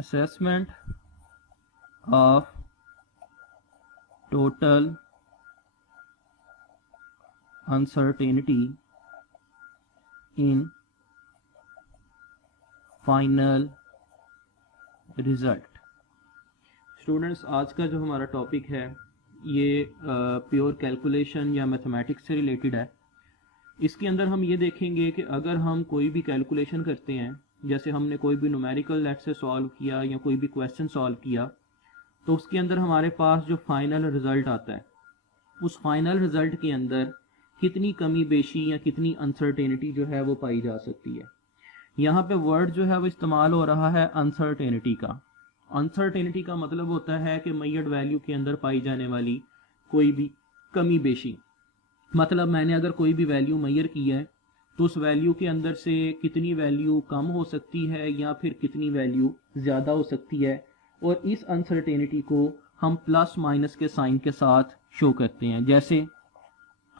assessment of total uncertainty in final result। Students, आज का जो हमारा टॉपिक है ये प्योर कैलकुलेशन या मैथमेटिक्स से रिलेटेड है। इसके अंदर हम ये देखेंगे कि अगर हम कोई भी कैलकुलेशन करते हैं, जैसे हमने कोई भी न्यूमेरिकल लेट से सॉल्व किया या कोई भी क्वेश्चन सॉल्व किया, तो उसके अंदर हमारे पास जो फाइनल रिज़ल्ट आता है, उस फाइनल रिज़ल्ट के अंदर कितनी कमी बेशी या कितनी अनसर्टेनिटी जो है वो पाई जा सकती है। यहाँ पे वर्ड जो है वो इस्तेमाल हो रहा है अनसर्टेनिटी का। अनसर्टेनिटी का मतलब होता है कि मैयड वैल्यू के अंदर पाई जाने वाली कोई भी कमी बेशी। मतलब मैंने अगर कोई भी वैल्यू मैयर की है तो उस वैल्यू के अंदर से कितनी वैल्यू कम हो सकती है या फिर कितनी वैल्यू ज़्यादा हो सकती है, और इस अनसर्टेनिटी को हम प्लस माइनस के साइन के साथ शो करते हैं। जैसे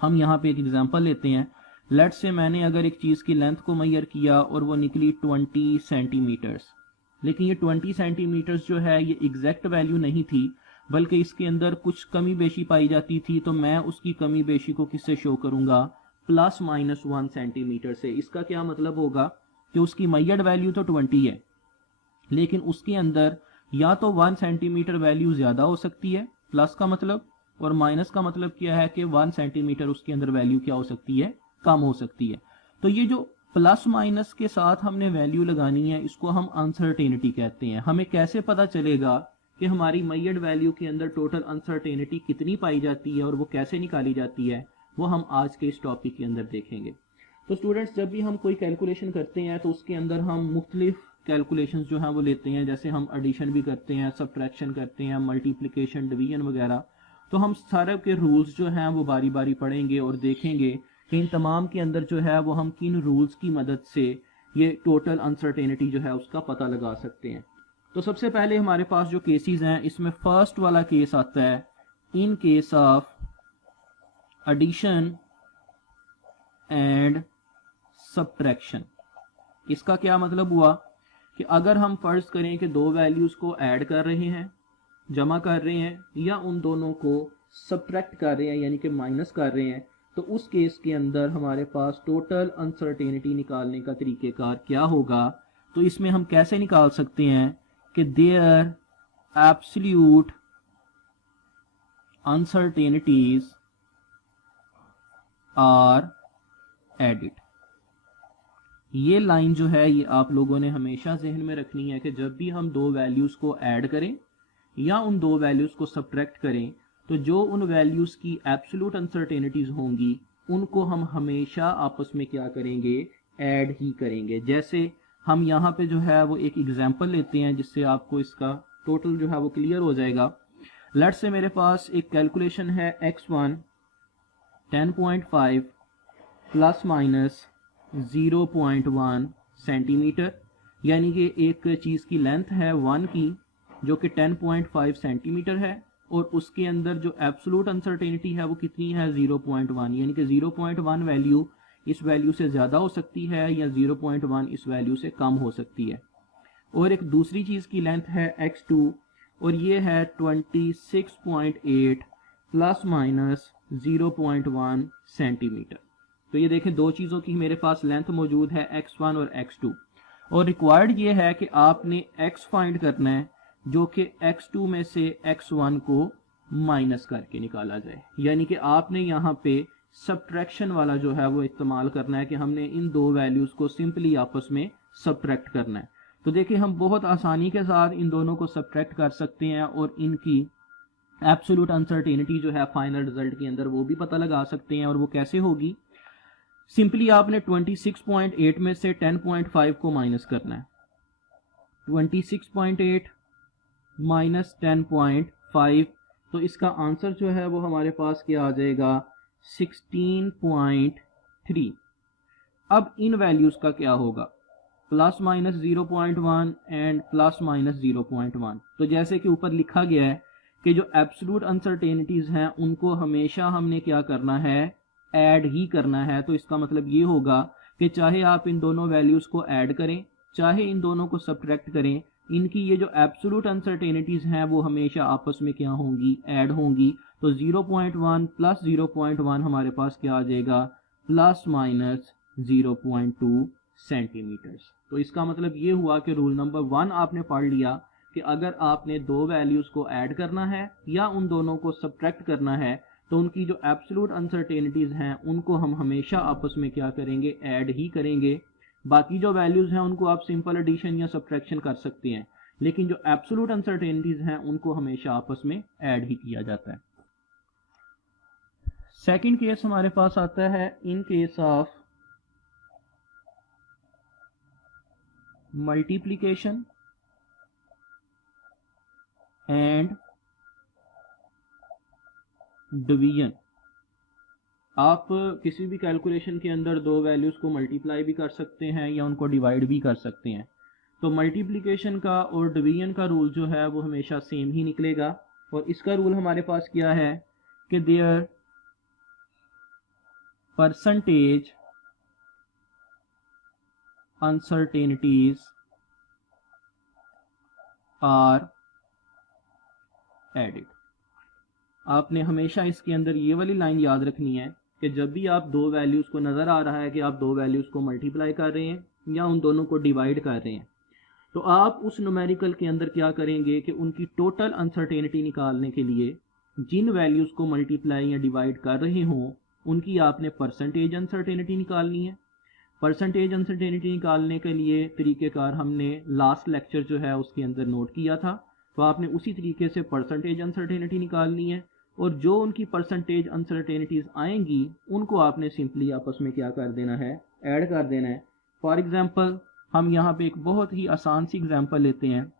हम यहाँ पे एक एग्जांपल लेते हैं। लेट से मैंने अगर एक चीज़ की लेंथ को मैयर किया और वो निकली 20 सेंटीमीटर्स, लेकिन ये 20 सेंटीमीटर्स जो है ये एग्जैक्ट वैल्यू नहीं थी, बल्कि इसके अंदर कुछ कमी बेशी पाई जाती थी, तो मैं उसकी कमी बेशी को किससे शो करूंगा? प्लस माइनस 1 सेंटीमीटर से। इसका क्या मतलब होगा कि उसकी मैयड वैल्यू तो 20 है, लेकिन उसके अंदर या तो 1 सेंटीमीटर वैल्यू ज़्यादा हो सकती है, प्लस का मतलब, और माइनस का मतलब क्या है कि 1 सेंटीमीटर उसके अंदर वैल्यू क्या हो सकती है? कम हो सकती है। तो ये जो प्लस माइनस के साथ हमने वैल्यू लगानी है, इसको हम अनसर्टेनिटी कहते हैं। हमें कैसे पता चलेगा कि हमारी मैयड वैल्यू के अंदर टोटल अनसर्टेनिटी कितनी पाई जाती है और वो कैसे निकाली जाती है, वो हम आज के इस टॉपिक के अंदर देखेंगे। तो स्टूडेंट्स, जब भी हम कोई कैलकुलेशन करते हैं तो उसके अंदर हम मुख्तलिफ कैलकुलेशंस जो हैं वो लेते हैं। जैसे हम एडिशन भी करते हैं, सब्ट्रैक्शन करते हैं, मल्टीप्लिकेशन, डिवीजन वगैरह। तो हम सारे के रूल्स जो हैं वो बारी बारी पढ़ेंगे और देखेंगे कि इन तमाम के अंदर जो है वो हम किन रूल्स की मदद से ये टोटल अनसर्टेनिटी जो है उसका पता लगा सकते हैं। तो सबसे पहले हमारे पास जो केसेस हैं, इसमें फर्स्ट वाला केस आता है in case of addition and subtraction. इसका क्या मतलब हुआ कि अगर हम फर्ज करें कि दो वैल्यूज को ऐड कर रहे हैं, जमा कर रहे हैं, या उन दोनों को सब्ट्रैक्ट कर रहे हैं यानी कि माइनस कर रहे हैं, तो उस केस के अंदर हमारे पास टोटल अनसर्टेनिटी निकालने का तरीक़ेकार क्या होगा। तो इसमें हम कैसे निकाल सकते हैं कि their absolute uncertainties are added. ये लाइन जो है ये आप लोगों ने हमेशा जहन में रखनी है कि जब भी हम दो वैल्यूज को ऐड करें या उन दो वैल्यूज को सब्ट्रैक्ट करें, तो जो उन वैल्यूज की एब्सोल्यूट अनसर्टेनिटीज होंगी उनको हम हमेशा आपस में क्या करेंगे? ऐड ही करेंगे। जैसे हम यहाँ पे जो है वो एक एग्जांपल लेते हैं जिससे आपको इसका टोटल जो है वो क्लियर हो जाएगा। लेट से मेरे पास एक कैलकुलेशन है x1 10.5 प्लस माइनस 0.1 सेंटीमीटर, यानी कि एक चीज़ की लेंथ है 1 की जो कि 10.5 सेंटीमीटर है, और उसके अंदर जो एब्सोल्यूट अनसर्टेनिटी है वो कितनी है? 0.1, यानी कि 0.1 वैल्यू इस वैल्यू से ज़्यादा हो सकती है या 0.1 इस वैल्यू से कम हो सकती है। और एक दूसरी चीज़ की लेंथ है x2 और ये है 26.8 प्लस माइनस 0.1 सेंटीमीटर। तो ये देखें, दो चीज़ों की मेरे पास लेंथ मौजूद है, x1 और x2, और रिक्वायर्ड ये है कि आपने x फाइंड करना है जो कि x2 में से x1 को माइनस करके निकाला जाए। यानी कि आपने यहाँ पे सब्ट्रैक्शन वाला जो है वो इस्तेमाल करना है कि हमने इन दो वैल्यूज़ को सिंपली आपस में सब्ट्रैक्ट करना है। तो देखिए, हम बहुत आसानी के साथ इन दोनों को सब्ट्रैक्ट कर सकते हैं और इनकी एब्सोल्यूट अनसर्टेनिटी जो है फाइनल रिजल्ट के अंदर वो भी पता लगा सकते हैं। और वो कैसे होगी? सिंपली आपने 26.8 में से 10.5 को माइनस करना है। 26.8 माइनस 10.5, तो इसका आंसर जो है वो हमारे पास क्या आ जाएगा? 16.3। अब इन वैल्यूज का क्या होगा? Plus minus 0.1 and plus minus 0.1। तो जैसे कि ऊपर लिखा गया है कि जो एब्सोल्यूट अनसर्टेनिटीज हैं उनको हमेशा हमने क्या करना है? ऐड ही करना है। तो इसका मतलब ये होगा कि चाहे आप इन दोनों वैल्यूज को ऐड करें, चाहे इन दोनों को सब्ट्रैक्ट करें, इनकी ये जो एब्सोल्यूट अनसर्टेनिटीज हैं वो हमेशा आपस में क्या होंगी, ऐड होंगी। तो 0.1 प्लस 0.1 हमारे पास क्या आ जाएगा, प्लस माइनस 0.2 सेंटीमीटर्स। तो इसका मतलब ये हुआ कि रूल नंबर 1 आपने पढ़ लिया कि अगर आपने दो वैल्यूज को ऐड करना है या उन दोनों को सब्ट्रैक्ट करना है तो उनकी जो एब्सोल्यूट अनसर्टेनिटीज हैं उनको हम हमेशा आपस में क्या करेंगे, ऐड ही करेंगे। बाकी जो वैल्यूज हैं उनको आप सिंपल एडिशन या सब्ट्रैक्शन कर सकते हैं, लेकिन जो एब्सोल्यूट अनसर्टेनिटीज हैं उनको हमेशा आपस में ऐड ही किया जाता है। सेकंड केस हमारे पास आता है in case of multiplication and division. आप किसी भी कैलकुलेशन के अंदर दो वैल्यूज को मल्टीप्लाई भी कर सकते हैं या उनको डिवाइड भी कर सकते हैं। तो मल्टीप्लिकेशन का और डिवीजन का रूल जो है वो हमेशा सेम ही निकलेगा, और इसका रूल हमारे पास क्या है कि their percentage uncertainties are added. आपने हमेशा इसके अंदर ये वाली लाइन याद रखनी है कि जब भी आप दो वैल्यूज को नजर आ रहा है कि आप दो वैल्यूज को मल्टीप्लाई कर रहे हैं या उन दोनों को डिवाइड कर रहे हैं, तो आप उस न्यूमेरिकल के अंदर क्या करेंगे कि उनकी टोटल अनसर्टेनिटी निकालने के लिए जिन वैल्यूज को मल्टीप्लाई या डिवाइड कर रहे हों उनकी आपने परसेंटेज अनसर्टेनिटी निकालनी है। परसेंटेज अनसर्टेनिटी निकालने के लिए तरीकेकार हमने लास्ट लेक्चर जो है उसके अंदर नोट किया था, तो आपने उसी तरीके से परसेंटेज अनसर्टेनिटी निकालनी है, और जो उनकी परसेंटेज अनसर्टेनिटीज आएंगी उनको आपने सिंपली आपस में क्या कर देना है, ऐड कर देना है। फॉर एग्जांपल हम यहाँ पे एक बहुत ही आसान सी एग्जांपल लेते हैं।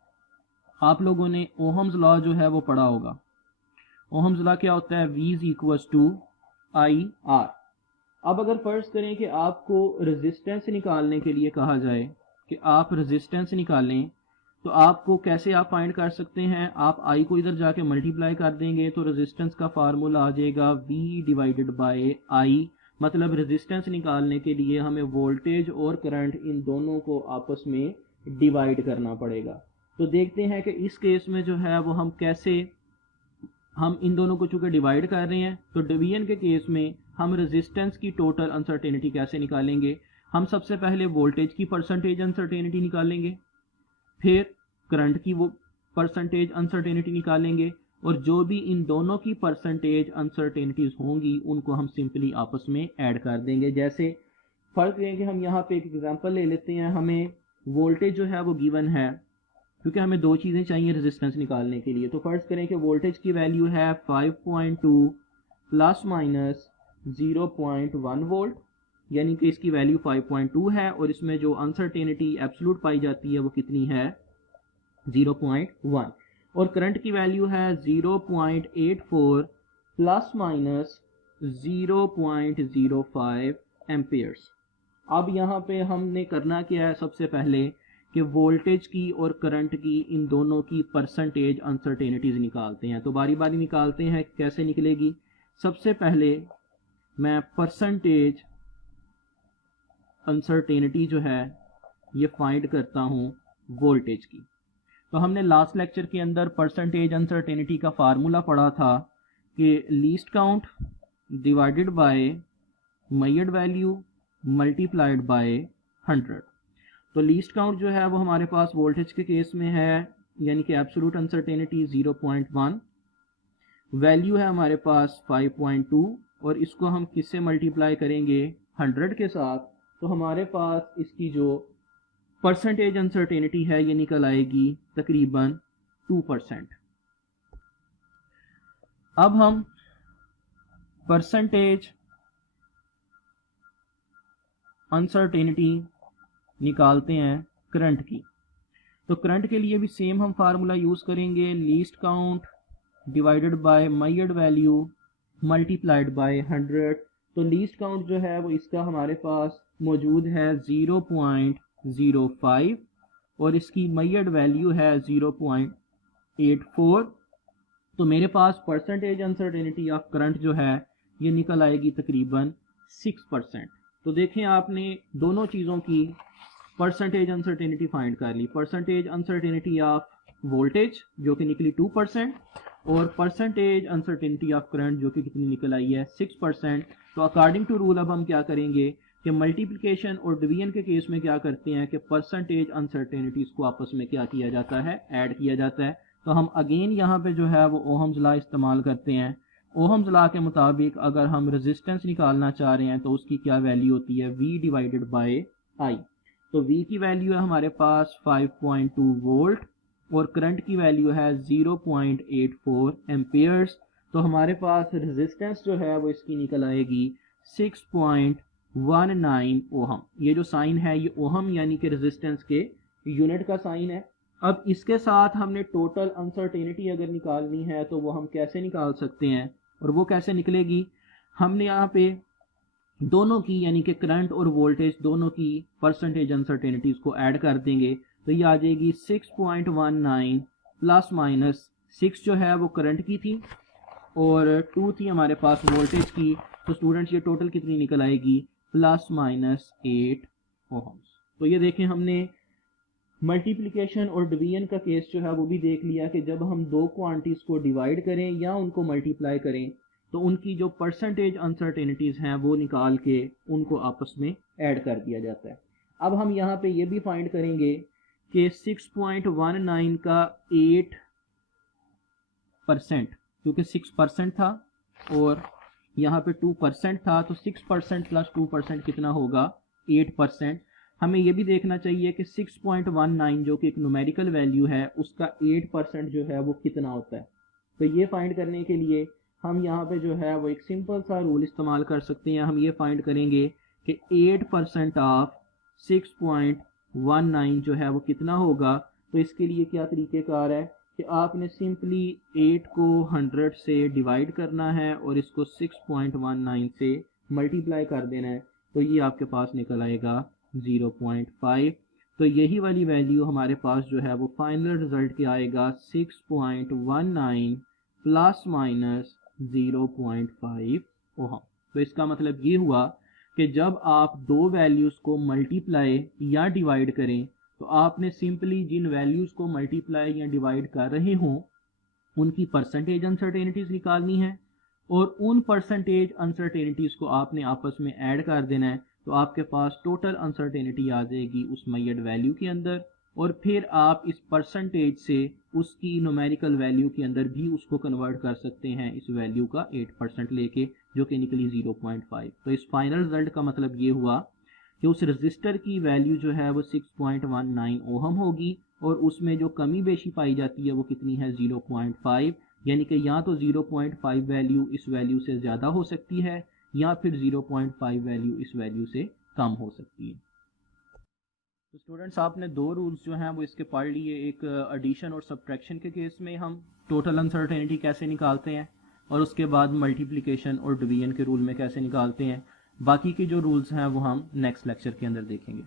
आप लोगों ने ओहम्स लॉ जो है वो पढ़ा होगा। ओहम्स लॉ क्या होता है, V is equals to I R. अब अगर फर्ज करें कि आपको रेजिस्टेंस निकालने के लिए कहा जाए कि आप रेजिस्टेंस निकालें, तो आपको कैसे आप फाइंड कर सकते हैं, आप आई को इधर जाके मल्टीप्लाई कर देंगे तो रेजिस्टेंस का फार्मूला आ जाएगा V डिवाइडेड बाय आई। मतलब रेजिस्टेंस निकालने के लिए हमें वोल्टेज और करंट इन दोनों को आपस में डिवाइड करना पड़ेगा। तो देखते हैं कि इस केस में जो है वो हम कैसे, हम इन दोनों को चूंकि डिवाइड कर रहे हैं तो डिवीजन के केस में हम रेजिस्टेंस की टोटल अनसर्टेनिटी कैसे निकालेंगे। हम सबसे पहले वोल्टेज की परसेंटेज अनसर्टेनिटी निकालेंगे, फिर करंट की वो परसेंटेज अनसर्टेनिटी निकालेंगे, और जो भी इन दोनों की परसेंटेज अनसर्टेनिटीज होंगी उनको हम सिंपली आपस में ऐड कर देंगे। जैसे फर्क है कि हम यहाँ पे एक एग्जांपल ले लेते हैं। हमें वोल्टेज जो है वो गिवन है, क्योंकि हमें दो चीज़ें चाहिए रेजिस्टेंस निकालने के लिए। तो फर्ज करें कि वोल्टेज की वैल्यू है 5.2 प्लस माइनस 0.1 वोल्ट, यानी कि इसकी वैल्यू 5.2 है, और इसमें जो अनसर्टेनिटी एब्सोल्यूट पाई जाती है वो कितनी है, 0.1। और करंट की वैल्यू है 0.84 प्लस माइनस 0.05 एम्पियर्स। अब यहाँ पे हमने करना क्या है, सबसे पहले कि वोल्टेज की और करंट की इन दोनों की परसेंटेज अनसर्टेनिटीज निकालते हैं। तो बारी बारी निकालते हैं, कैसे निकलेगी। सबसे पहले मैं परसेंटेज अनसर्टेनिटी जो है ये फाइंड करता हूँ वोल्टेज की। तो हमने लास्ट लेक्चर के अंदर परसेंटेज अनसर्टेनिटी का फार्मूला पढ़ा था कि least count divided by measured value multiplied by 100। तो लीस्ट काउंट जो है वो हमारे पास वोल्टेज के केस में है, यानी कि एब्सोल्यूट अनसर्टेनिटी 0.1, वैल्यू है हमारे पास 5.2, और इसको हम किससे मल्टीप्लाई करेंगे, 100 के साथ। तो हमारे पास इसकी जो परसेंटेज अनसर्टेनिटी है ये निकल आएगी तकरीबन 2%। अब हम परसेंटेज अनसर्टेनिटी निकालते हैं करंट की। तो करंट के लिए भी सेम हम फार्मूला यूज करेंगे, least count divided by measured value multiplied by 100। तो लीस्ट काउंट जो है वो इसका हमारे पास मौजूद है 0.05, और इसकी मेजर्ड वैल्यू है 0.84। तो मेरे पास परसेंटेज अनसर्टेनिटी ऑफ करंट जो है ये निकल आएगी तकरीबन 6%। तो देखें आपने दोनों चीज़ों की परसेंटेज अनसर्टेनिटी फाइंड कर ली, परसेंटेज अनसर्टेनिटी ऑफ वोल्टेज जो कि निकली 2% और परसेंटेज अनसर्टेनिटी ऑफ करंट जो कि कितनी निकल आई है 6%। तो अकॉर्डिंग टू रूल अब हम क्या करेंगे कि मल्टीप्लिकेशन और डिवीजन के केस में क्या करते हैं कि परसेंटेज अनसर्टेनिटीज को आपस में क्या किया जाता है, ऐड किया जाता है। तो हम अगेन यहाँ पे जो है वो ओहम्स लॉ इस्तेमाल करते हैं। ओहम्स लॉ के मुताबिक अगर हम रेजिस्टेंस निकालना चाह रहे हैं तो उसकी क्या वैल्यू होती है, V डिवाइडेड बाय I। तो V की वैल्यू है हमारे पास 5.2 वोल्ट और करंट की वैल्यू है 0.84 एम्पियर्स। तो हमारे पास रेजिस्टेंस जो है वो इसकी निकल आएगी 6.19 ओहम। ये जो साइन है ये ओहम यानी कि रेजिस्टेंस के यूनिट का साइन है। अब इसके साथ हमने टोटल अनसर्टेनिटी अगर निकालनी है तो वो हम कैसे निकाल सकते हैं और वो कैसे निकलेगी, हमने यहाँ पे दोनों की यानी कि करंट और वोल्टेज दोनों की परसेंटेज अनसर्टेनिटीज को ऐड कर देंगे। तो ये आ जाएगी 6.19 प्लस माइनस 6 जो है वो करंट की थी और 2 थी हमारे पास वोल्टेज की। तो स्टूडेंट्स ये टोटल कितनी निकल आएगी, प्लस माइनस 8 ओहम्स। तो ये देखें हमने मल्टीप्लिकेशन और डिवीजन का केस जो है वो भी देख लिया कि जब हम दो क्वांटिटीज को डिवाइड करें या उनको मल्टीप्लाई करें तो उनकी जो परसेंटेज अनसर्टेनिटीज हैं वो निकाल के उनको आपस में ऐड कर दिया जाता है। अब हम यहाँ पे ये भी फाइंड करेंगे कि 6.19 का 8% क्योंकि 6% था और यहाँ पे 2% था तो 6% प्लस 2% कितना होगा 8%। हमें ये भी देखना चाहिए कि 6.19 जो कि एक न्यूमेरिकल वैल्यू है उसका 8% जो है वो कितना होता है। तो ये फाइंड करने के लिए हम यहाँ पे जो है वो एक सिंपल सा रूल इस्तेमाल कर सकते हैं। हम ये फाइंड करेंगे कि 8% ऑफ 6.19 जो है वो कितना होगा। तो इसके लिए क्या तरीक़ेकार है कि आपने सिंपली 8 को 100 से डिवाइड करना है और इसको 6.19 से मल्टीप्लाई कर देना है। तो ये आपके पास निकल आएगा 0.5। तो यही वाली वैल्यू हमारे पास जो है वो फाइनल रिजल्ट क्या आएगा 6.19 प्लस माइनस 0.5 ओहम। तो इसका मतलब ये हुआ कि जब आप दो वैल्यूज़ को मल्टीप्लाई या डिवाइड करें तो आपने सिंपली जिन वैल्यूज़ को मल्टीप्लाई या डिवाइड कर रहे हों उनकी परसेंटेज अनसर्टेनिटीज़ निकालनी है और उन परसेंटेज अनसर्टेनिटीज़ को आपने आपस में ऐड कर देना है। तो आपके पास टोटल अनसर्टेनिटी आ जाएगी उस मैयड वैल्यू के अंदर और फिर आप इस परसेंटेज से उसकी न्यूमेरिकल वैल्यू के अंदर भी उसको कन्वर्ट कर सकते हैं इस वैल्यू का 8% लेके जो कि निकली 0.5। तो इस फाइनल रिजल्ट का मतलब ये हुआ कि उस रजिस्टर की वैल्यू जो है वो 6.19 ओहम होगी और उसमें जो कमी बेशी पाई जाती है वो कितनी है 0.5, यानी कि या तो 0.5 वैल्यू इस वैल्यू से ज़्यादा हो सकती है या फिर 0.5 वैल्यू इस वैल्यू से कम हो सकती है। तो स्टूडेंट्स आपने दो रूल्स जो हैं वो इसके पढ़ लिए। एक एडिशन और सब्ट्रैक्शन के केस में हम टोटल अनसर्टेनिटी कैसे निकालते हैं और उसके बाद मल्टीप्लिकेशन और डिवीजन के रूल में कैसे निकालते हैं। बाकी के जो रूल्स हैं वो हम नेक्स्ट लेक्चर के अंदर देखेंगे।